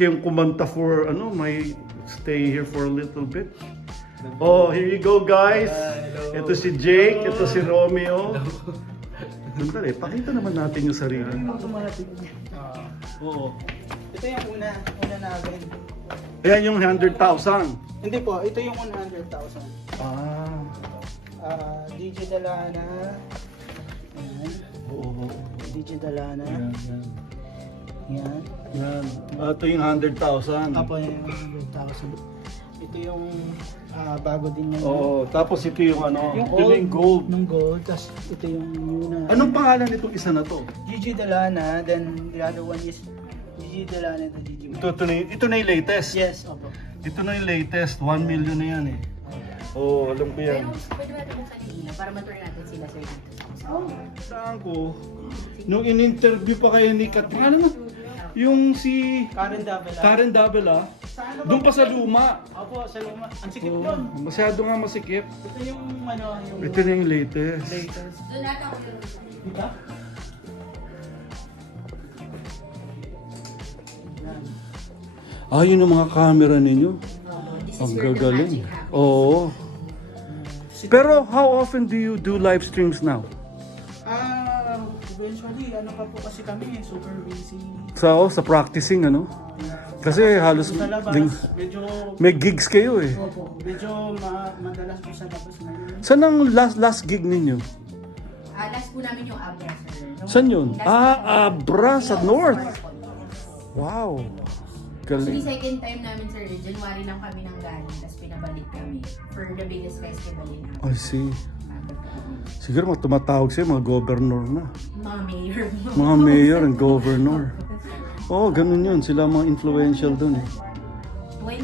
kayong kumanta for may stay here for a little bit. Oh, here you go guys. Ito si Jake, ito si Romeo. Sandali, pakita naman natin yung sarili. Oo. Ito yung una namin. Ayan yung 100,000. Hindi po, ito yung 100,000. Gigi Dalana. Ayan. Oo. Gigi Dalana. Yan. Yan. Ito yung 100,000. Tapos yung 100,000. Ito yung bago din yung... Oo. Tapos ito yung Yung ito yung gold. Nung gold. Tapos ito yung new na... Anong pangalan nitong isa na to? Gigi Dalana. Then the other one is Gigi Dalana and Gigi. Ito na yung latest. Yes, opo. Ito na yung latest. 1 million na yan eh. Oo, alam ko yan. Pero pwede natin buksan yung ilaw para matuloy natin sila sir dito. Saan ko? Nung in-interview pa kayo ni Katrina, yung si Karen Davila. Karen Davila, doon pa sa luma. Opo, sa luma. Ang sikip Oo, doon. masyado nga masikip. Ito yung yung... Ito na yung latest. latest. Doon natin ako yung Diba? Yun ang mga camera ninyo. this is Ang where the gagaling. magic happens. Oo. Pero how often do you do live streams now? Eventually, ano pa po kasi kami, super busy. Sa practicing Kasi halos Sa labas, medyo... may gigs kayo eh. Opo, medyo madalas po sa labas ngayon. Saan ang last gig ninyo? Last po namin yung Abra sir. Saan yun? Last Abra sa North. Wow. Actually, Galing. second time namin sir, January lang kami nang galing, tapos pinabalik kami for the biggest festival in Abra. I see. Siguro tumatawag sa'yo mga governor na. Mga mayor. Mga mayor and governor. Oo, ganun yun. Sila mga influential dun eh. 20,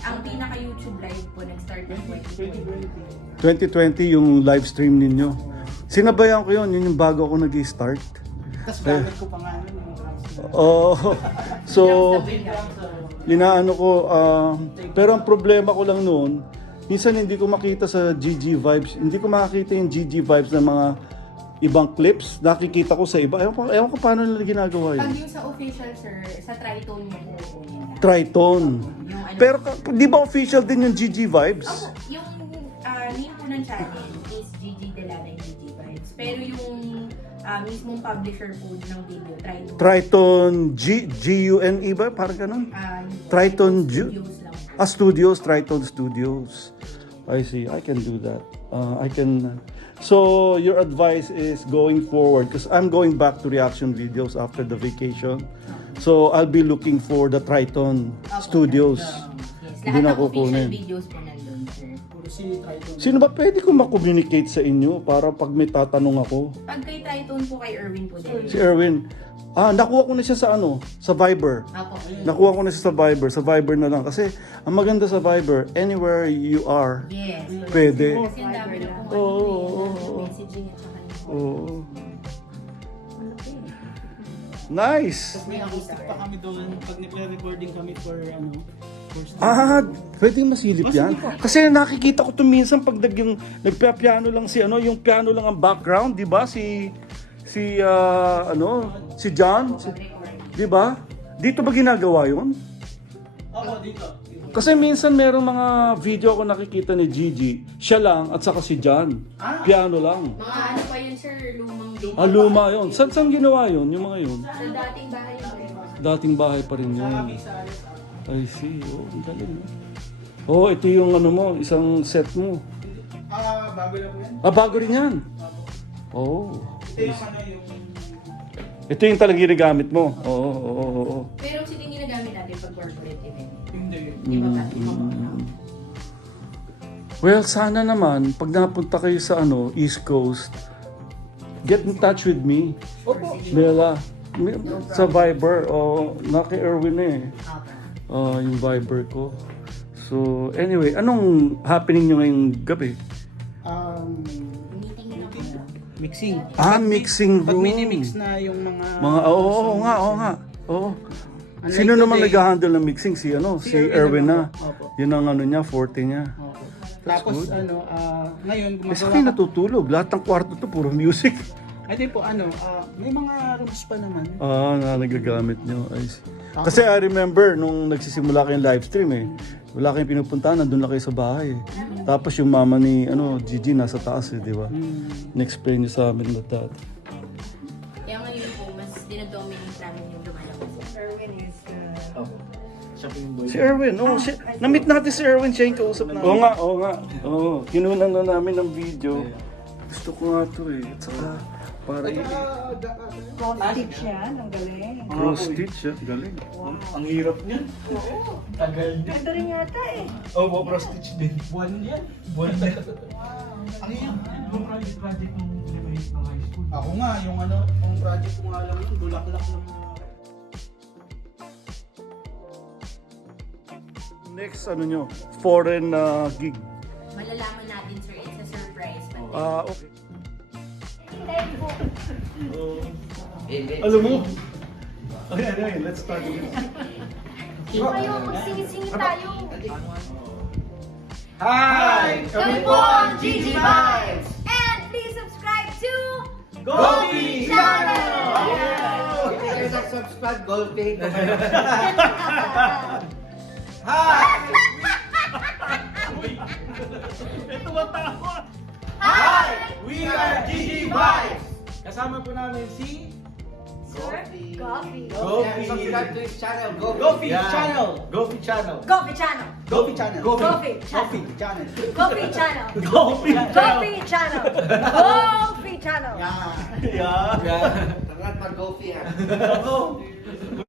ang pinaka-YouTube live po nag-start ng 2020. 2020 yung live stream ninyo. Sinabayan ko yun. Yun yung bago ako nag-start. Tapos gamit ko pa nga yung Oo. So, inaano ko. Pero ang problema ko lang noon, minsan hindi ko makita sa Gigi vibes. Hindi ko makakita yung Gigi vibes ng mga ibang clips. Nakikita ko sa iba. Ewan ko paano nila ginagawa Pag yun. yung sa official sir, sa Tritone yung kukunin na. Triton. Yung ano, Pero di ba official din yung Gigi vibes? Opo, yung name po ng channel is Gigi Delana and Gigi Vibes. Pero yung mismong publisher po ng video, Tritone. Triton G-U-N-E ba? Parang ganun. Triton Studios lang. Studios, Triton Studios. I see. I can do that. I can. So your advice is going forward, because I'm going back to reaction videos after the vacation. So I'll be looking for the Triton Studios. Yes, Doon lahat ng ako official kunin. videos po nandun, sir. puro si Triton. Sino ba pwede ko makommunicate sa inyo para pag may tatanong ako? Pag kay Tritone po, kay Erwin po din. Si Erwin. Nakuha ko na siya sa Viber. Apo. Nakuha ko na siya sa Viber na lang. Kasi ang maganda sa Viber, anywhere you are, Yes. pwede. Kasi ang dami na pong messaging at saka yung Oo. Nice! Tapos may acoustic pa kami doon pag nagre-recording kami for Pwedeng masilip yan. Kasi nakikita ko to minsan pag nagpa-piano lang yung piano lang ang background, di ba? Si John, di ba? Dito ba ginagawa yun? Opo, dito. Kasi minsan merong mga video ako nakikita ni Gigi, siya lang at saka si John. Piano lang. mga ano pa yun, sir, lumang video. Luma yun. Saan ginawa yun? Yung mga yun? Sa dating bahay yun. Dating bahay pa rin yun. Sa alis. I see. Ang galing. Ito yung isang set mo. Bago lang po yan. Bago rin yan. Ito yung yung... Ito yung talagang ginagamit mo. Oo. Pero sino yung ginagamit natin pag corporate event? Hindi. Di ba ka? Well, sana naman, pag napunta kayo sa East Coast, get in touch with me. Opo. Bella, sa Viber. Naki Erwin na eh. Okay. Yung Viber ko. So, anyway, anong happening nyo ngayong gabi? Meeting na po. Mixing. Mixing room. Pag mini-mix na yung mga... Oo nga. Oo. Unlike Sino naman today, nag-handle ng mixing? Si Erwin na. Opo. Yun ang niya, forte niya. Opo. Tapos ngayon Saan gumagawa kayo natutulog? Lahat ng kwarto to puro music. Hindi po, may mga rooms pa naman. Na nagagamit nyo. I see. Kasi I remember nung nagsisimula kayong live stream wala kayong pinupuntahan, nandun lang kayo sa bahay. Tapos yung mama ni Gigi nasa taas di ba? Na-explain nyo sa amin na dati. Kaya ngayon po, mas dinodominate namin yung lumalabas. Erwin is Si Erwin, na-meet natin si Erwin, siya yung kausap namin. Oo nga. Kinunan na namin ng video. Gusto ko nga to At saka, para cross stitch yan, ang galing. cross stitch galing. Ang hirap niyan. Oo. Tagal din. Ganda rin yata Oh, cross stitch din. Buwan yan. Ang hirap. Yung project ng Limahit ng high school. Ako nga, yung project ko nga lang yun, bulaklak ng mga... Next, foreign gig. Malalaman natin, sir, it's a surprise. Okay. Alam mo? Okay, let's start again. Kayo, magsingit-singit tayo. Hi! Kami po ang Gigi Vibes! And please subscribe to Goalfy Channel! Hindi kayo nag-subscribe, Goalfy. Hi! Hi! We are Gigi Vibes! Kasama po namin si Sir Goalfy. Goalfy. Subscribe to his channel, Goalfy Yeah. Channel. Goalfy Channel. Goalfy Channel. Goalfy channel. Goalfy Goalfy Channel. channel. Goalfy Channel. Goalfy Goalfy Channel. Goalfy Channel. Yeah. Yeah. Tangat mag-Goalfy ha. Ako.